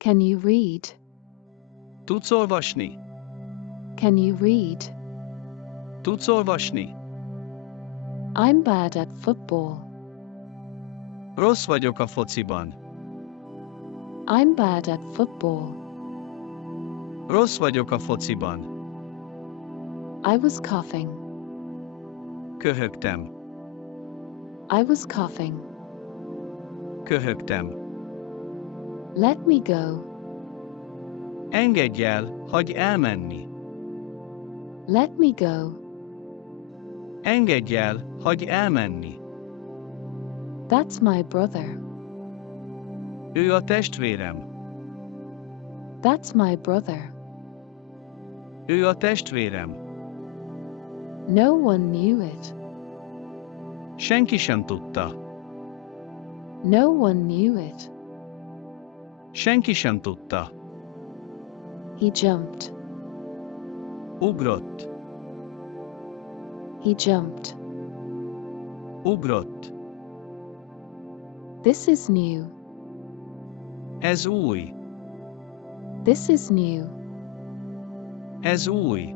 Can you read? Tudsz olvasni? Can you read? Tudsz olvasni? I'm bad at football. Rossz vagyok a fociban. I'm bad at football. Rossz vagyok a fociban. I was coughing. Köhögtem. I was coughing. Köhögtem. Let me go. Engedj el, hagyj elmenni. Let me go. Engedj el, hagyj elmenni. That's my brother. Ő a testvérem. That's my brother. Ő a testvérem. No one knew it. Senki sem tudta. No one knew it. Senki sem tudta. He jumped. Ugrott. He jumped. Ugrott. This is new. Ez új. This is new. Ez új.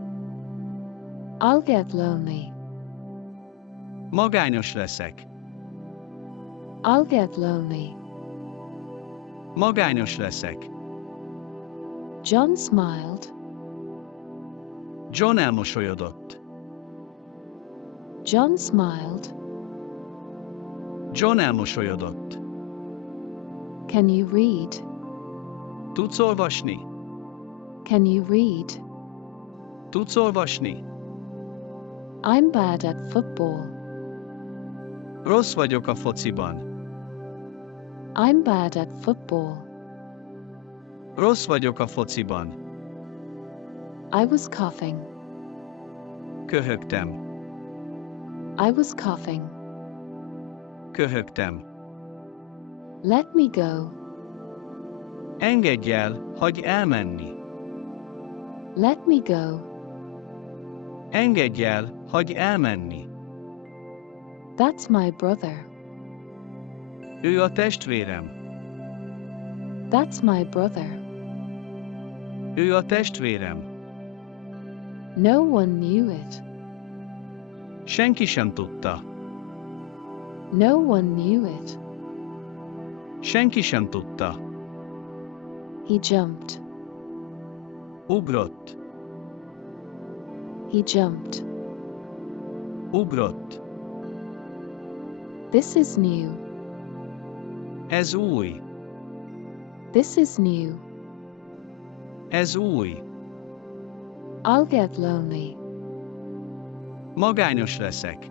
I'll get lonely. Magányos leszek. I'll get lonely. Magányos leszek. John smiled. John elmosolyodott. John smiled. John elmosolyodott. Can you read? Tudsz olvasni? Can you read? Tudsz olvasni? I'm bad at football. Rossz vagyok a fociban. I'm bad at football. Rossz vagyok a fociban. I was coughing. Köhögtem. I was coughing. Köhögtem. Let me go. Engedj el, hagyj elmenni. Let me go. Engedj el, hagyj elmenni. That's my brother. Ő a testvérem. That's my brother. Ő a testvérem. No one knew it. Senki sem tudta. No one knew it. Senki sem tudta. He jumped. Ugrott. He jumped. Ugrott. This is new. Ez új. This is new. Ez új. I'll get lonely. Magányos leszek.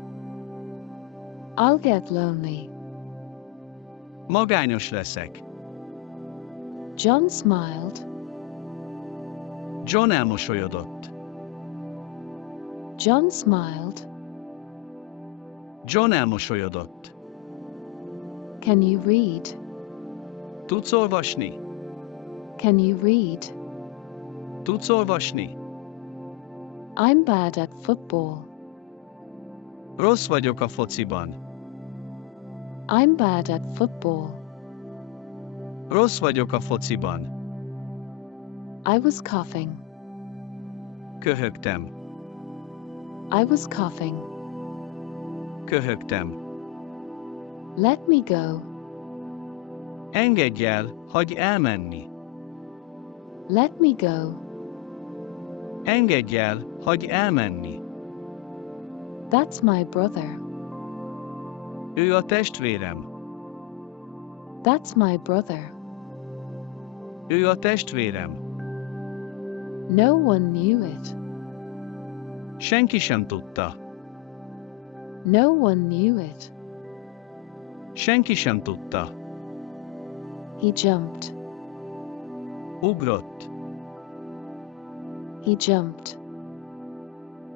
I'll get lonely. Magányos leszek. John smiled. John elmosolyodott. John smiled. John elmosolyodott. Can you read? Tudsz olvasni? Can you read? Tudsz olvasni? I'm bad at football. Rossz vagyok a fociban. I'm bad at football. Rossz vagyok a fociban. I was coughing. Köhögtem. I was coughing. Köhögtem. Let me go. Engedj el, hagyj elmenni. Let me go. Engedj el, hagyj elmenni. That's my brother. Ő a testvérem. That's my brother. Ő a testvérem. No one knew it. Senki sem tudta. No one knew it. Senki sem tudta. He jumped. Ugrott. He jumped.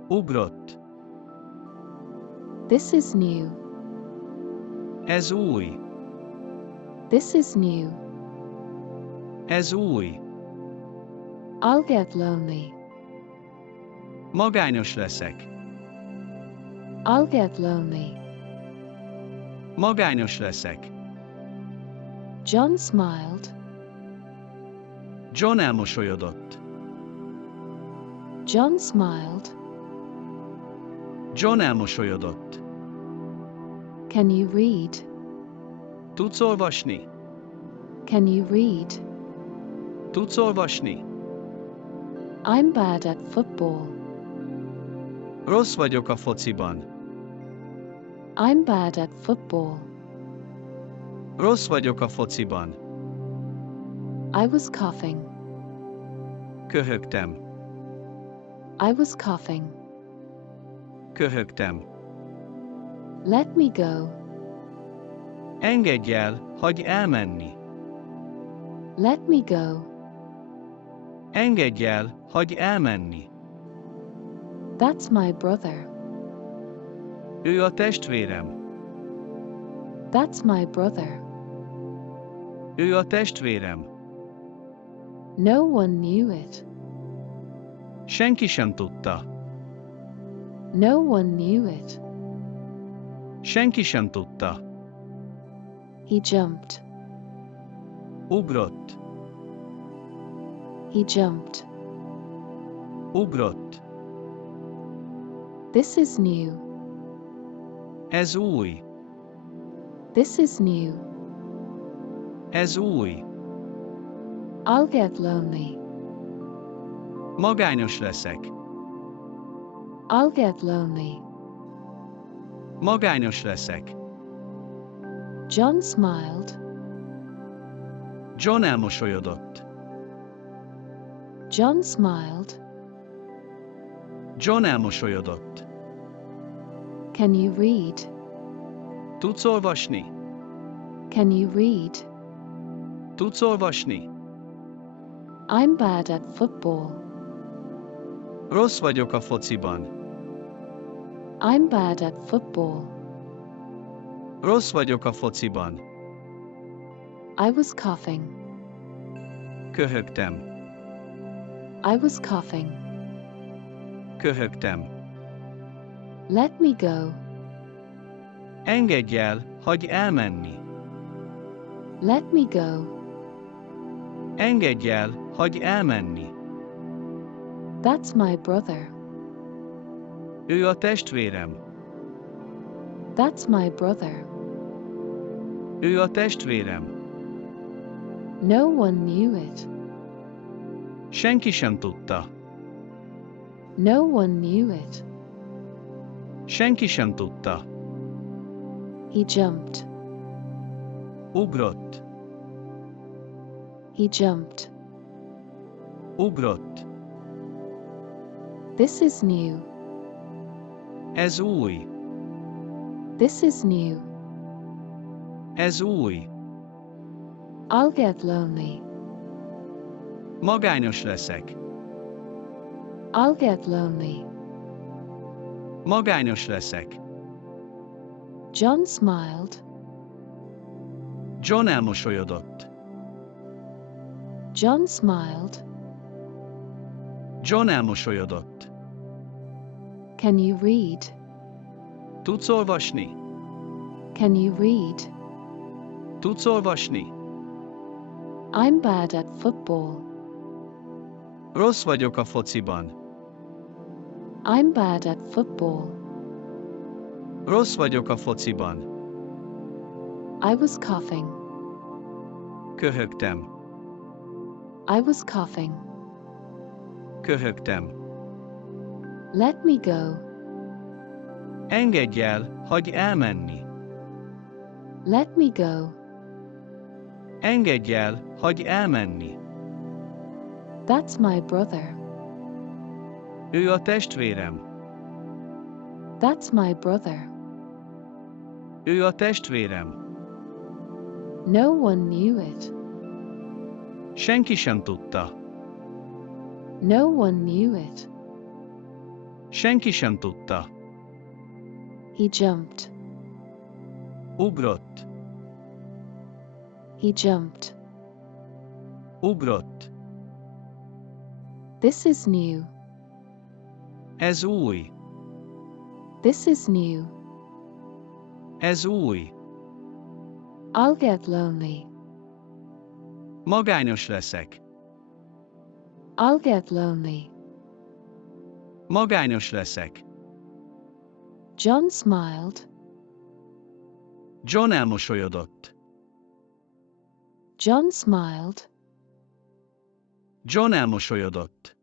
Ugrott. This is new. Ez új. This is new. Ez új. I'll get lonely. Magányos leszek. I'll get lonely. Magányos leszek. John smiled. John elmosolyodott. John smiled. John elmosolyodott. Can you read? Tudsz olvasni? Can you read? Tudsz olvasni? I'm bad at football. Rossz vagyok a fociban. I'm bad at football. Rossz vagyok a fociban. I was coughing. Köhögtem. I was coughing. Köhögtem. Let me go. Engedj el, hagyj elmenni. Let me go. Engedj el, hagyj elmenni. That's my brother. Ő a testvérem. That's my brother. Ő a testvérem. No one knew it. Senki sem tudta. No one knew it. Senki sem tudta. He jumped. Ugrott. He jumped. Ugrott. This is new. Ez új. This is new. Ez új. I'll get lonely. Magányos leszek. I'll get lonely. Magányos leszek. John smiled. John elmosolyodott. John smiled. John elmosolyodott. Can you read? Tudsz olvasni? Can you read? Tudsz olvasni? I'm bad at football. Rossz vagyok a fociban. I'm bad at football. Rossz vagyok a fociban. I was coughing. Köhögtem. I was coughing. Köhögtem. Let me go. Engedj el, hagyj elmenni. Let me go. Engedj el, hagyj elmenni. That's my brother. Ő a testvérem. That's my brother. Ő a testvérem. No one knew it. Senki sem tudta. No one knew it. Senki sem tudta. He jumped. Ugrott. He jumped. Ugrott. This is new. Ez új. This is new. Ez új. I'll get lonely. Magányos leszek. I'll get lonely. Magányos leszek. John smiled. John elmosolyodott. John smiled. John elmosolyodott. Can you read? Tudsz olvasni? Can you read? Tudsz olvasni? I'm bad at football. Rossz vagyok a fociban. I'm bad at football. Rossz vagyok a fociban. I was coughing. Köhögtem. I was coughing. Köhögtem. Let me go. Engedj el, hagyj elmenni. Let me go. Engedj el, hagyj elmenni. That's my brother. Ő a testvérem. That's my brother. Ő a testvérem. No one knew it. Senki sem tudta. No one knew it. Senki sem tudta. He jumped. Ugrott. He jumped. Ugrott. This is new. Ez új. This is new. Ez új. I'll get lonely. Magányos leszek. I'll get lonely. Magányos leszek. John smiled. John elmosolyodott. John smiled. John elmosolyodott.